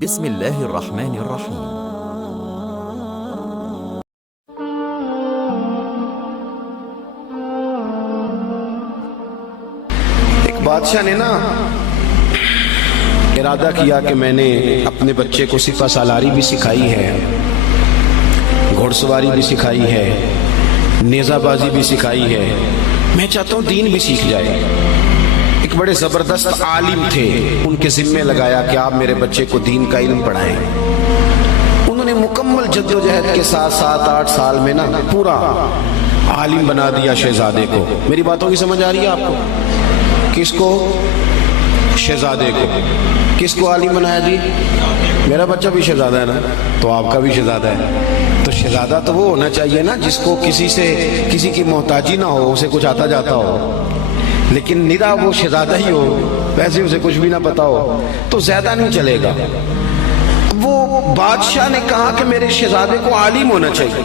بسم اللہ الرحمن الرحیم۔ ایک بادشاہ نے نا ارادہ کیا کہ میں نے اپنے بچے کو سپہ سالاری بھی سکھائی ہے، گھوڑ سواری بھی سکھائی ہے، نیزہ بازی بھی سکھائی ہے، میں چاہتا ہوں دین بھی سیکھ جائے۔ ایک بڑے زبردست عالم تھے، ان کے ذمے لگایا کہ آپ میرے بچے کو دین کا علم پڑھائیں۔ انہوں نے مکمل جدوجہد کے ساتھ 7-8 سال میں نا پورا عالم بنا دیا شہزادے کو۔ میری باتوں کی سمجھ آ رہی ہے آپ کو؟ کس کو؟ شہزادے کو۔ کس کو عالم بنایا جی؟ میرا بچہ بھی شہزادہ ہے نا، تو آپ کا بھی شہزادہ ہے۔ تو شہزادہ تو وہ ہونا چاہیے نا جس کو کسی کی محتاجی نہ ہو، اسے کچھ آتا جاتا ہو، لیکن نرا وہ شہزادہ ہی ہو، ویسے اسے کچھ بھی نہ پتا ہو تو زیادہ نہیں چلے گا۔ وہ بادشاہ نے کہا کہ میرے شہزادے کو عالم ہونا چاہیے،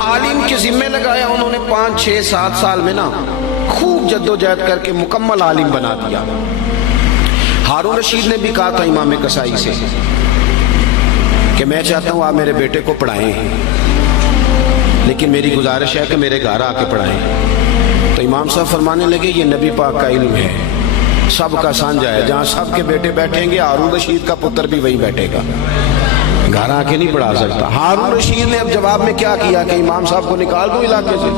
عالم کے ذمے لگایا۔ انہوں نے 5-6-7 سال میں نا خوب جدوجہد کر کے مکمل عالم بنا دیا۔ ہارون رشید نے بھی کہا تھا امام کسائی سے کہ میں چاہتا ہوں آپ میرے بیٹے کو پڑھائیں، لیکن میری گزارش ہے کہ میرے گھر آ کے پڑھائیں۔ تو امام صاحب فرمانے لگے یہ نبی پاک کا علم ہے، سب کا سانجا ہے، جہاں سب کے بیٹے بیٹھیں گے ہارون رشید کا پتر بھی وہی بیٹھے گا، گھر آ کے نہیں پڑھا سکتا۔ ہارون رشید نے اب جواب میں کیا کیا کہ امام صاحب کو نکال دو علاقے سے۔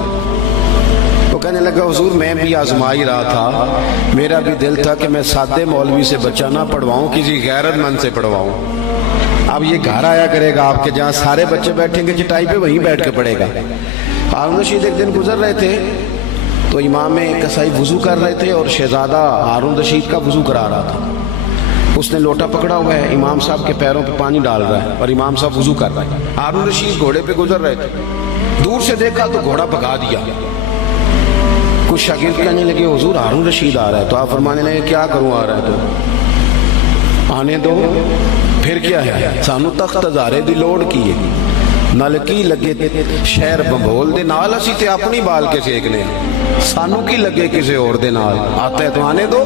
تو کہنے لگا حضور میں بھی آزما ہی رہا تھا، میرا بھی دل تھا کہ میں سادے مولوی سے بچہ نہ پڑھواؤں، کسی غیرت مند سے پڑھواؤں۔ اب یہ گھر آیا کرے گا آپ کے، جہاں سارے بچے بیٹھیں گے چٹائی پہ وہیں بیٹھ کے پڑھے گا۔ ہارون رشید ایک دن گزر رہے تھے تو امام کسائی وضو کر رہے تھے اور شہزادہ ہارون رشید کا وضو کرا رہا تھا۔ اس نے لوٹا پکڑا ہوا ہے، امام صاحب کے پیروں پہ پانی ڈال رہا ہے اور امام صاحب وضو کر رہے ہیں۔ ہارون رشید گھوڑے پہ گزر رہے تھے، دور سے دیکھا تو گھوڑا بھگا دیا۔ کچھ شاگرد کہنے لگے حضور ہارون رشید آ رہا ہے، تو آپ فرمانے لگے کیا کروں آ رہا ہے تو آنے دو، پھر کیا ہے، سانو تخت ہزارے دی لوڑ کی ہے، نل کی لگے شہر بمبول دے نال، اسی تے اپنی بال کے سیکنے، سانو کی لگے کسی اور دے نال، آتا ہے تو آنے دو۔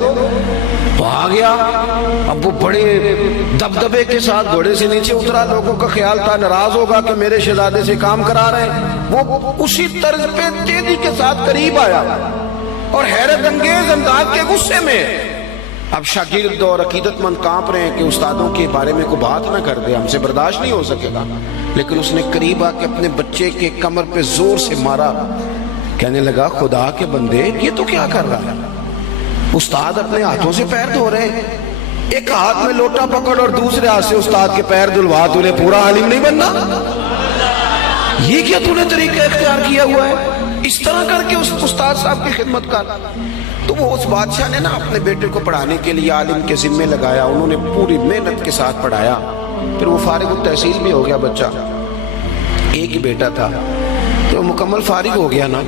تو آ گیا۔ اب وہ بڑے دبدبے کے ساتھ گھوڑے سے نیچے اترا، لوگوں کا خیال تھا ناراض ہوگا کہ میرے شہزادے سے کام کرا رہے ہیں۔ وہ اسی طرز پہ تیزی کے ساتھ قریب آیا اور حیرت انگیز انداز کے غصے میں۔ اب شاگرد اور عقیدت مند کانپ رہے ہیں کہ استادوں کے بارے میں کوئی بات نہ کر دے، ہم سے برداشت نہیں ہو سکے گا، لیکن اس نے قریب آ کے اپنے بچے کے کمر پہ زور سے مارا۔ کہنے لگا خدا کے بندے یہ تو کیا کر رہا ہے؟ استاد اپنے ہاتھوں سے پیر دھو رہے ہیں، ایک ہاتھ میں لوٹا پکڑ اور دوسرے ہاتھ سے استاد کے پیر دھلوا، تو نے پورا عالم نہیں بننا؟ یہ کیا تو نے طریقہ اختیار کیا ہوا ہے؟ اس طرح کر کے اس استاد صاحب کی خدمت کر۔ تو وہ اس بادشاہ نے نا اپنے بیٹے کو پڑھانے کے لیے عالم کے ذمے لگایا، انہوں نے پوری محنت کے ساتھ پڑھایا۔ پھر وہ فارغ التحصیل بھی ہو گیا بچہ، ایک ہی بیٹا تھا، تو وہ مکمل فارغ ہو گیا نا۔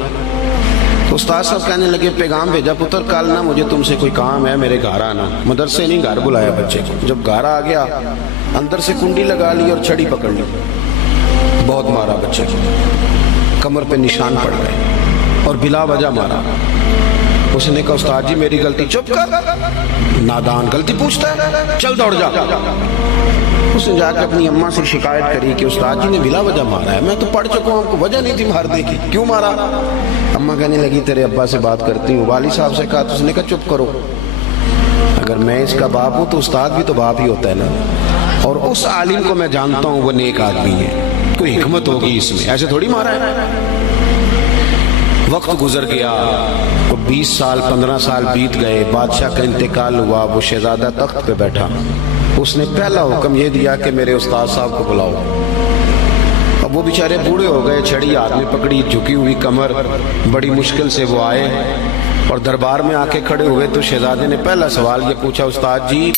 تو استاد صاحب کہنے لگے پیغام بھیجا پتر کل نا مجھے تم سے کوئی کام ہے، میرے گھر آنا۔ مدرسے نہیں، گھر بلایا بچے کو۔ جب گھر آ گیا اندر سے کنڈی لگا لی اور چھڑی پکڑ لی، بہت مارا بچے کو، کمر پہ نشان پڑ گئے اور بلا وجہ مارا۔ اس نے کہا استاد جی میری غلطی۔ چپ کر، نادان، غلطی پوچھتا ہے، چل دوڑ جا۔ اس نے جا کے اپنی اماں سے شکایت کری کہ استاد جی نے بلا وجہ مارا ہے، میں تو پڑھ چکا ہوں، ہم کو وجہ نہیں تھی مارنے کی، کیوں مارا؟ اماں کہنے لگی تیرے ابا سے بات کرتی ہوں۔ والد صاحب سے کہا تو اس نے کہا چپ کرو، اگر میں اس کا باپ ہوں تو استاد بھی تو باپ ہی ہوتا ہے نا، اور اس عالم کو میں جانتا ہوں وہ نیک آدمی ہے، کوئی حکمت ہوگی اس میں، ایسے تھوڑی مارا ہے۔ وقت گزر گیا، 20 سال 15 سال بیت گئے، بادشاہ کا انتقال ہوا، وہ شہزادہ تخت پہ بیٹھا۔ اس نے پہلا حکم یہ دیا کہ میرے استاد صاحب کو بلاؤ۔ اب وہ بیچارے بوڑھے ہو گئے، چھڑی ہاتھ میں پکڑی، جھکی ہوئی کمر، بڑی مشکل سے وہ آئے اور دربار میں آ کے کھڑے ہوئے۔ تو شہزادے نے پہلا سوال یہ پوچھا استاد جی